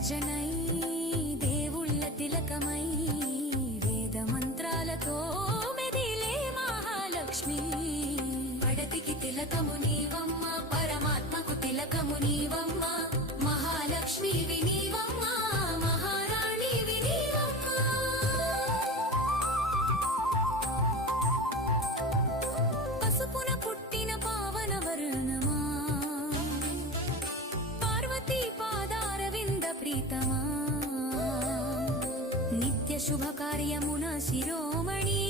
రాజనై దేవుళ్ళ తిలకమై వేద మంత్రాలతో మెదిలే మహాలక్ష్మి. పడతికి తిలకము నీవు సహితమా? నిత్య శుభ కార్యమున శిరోమణి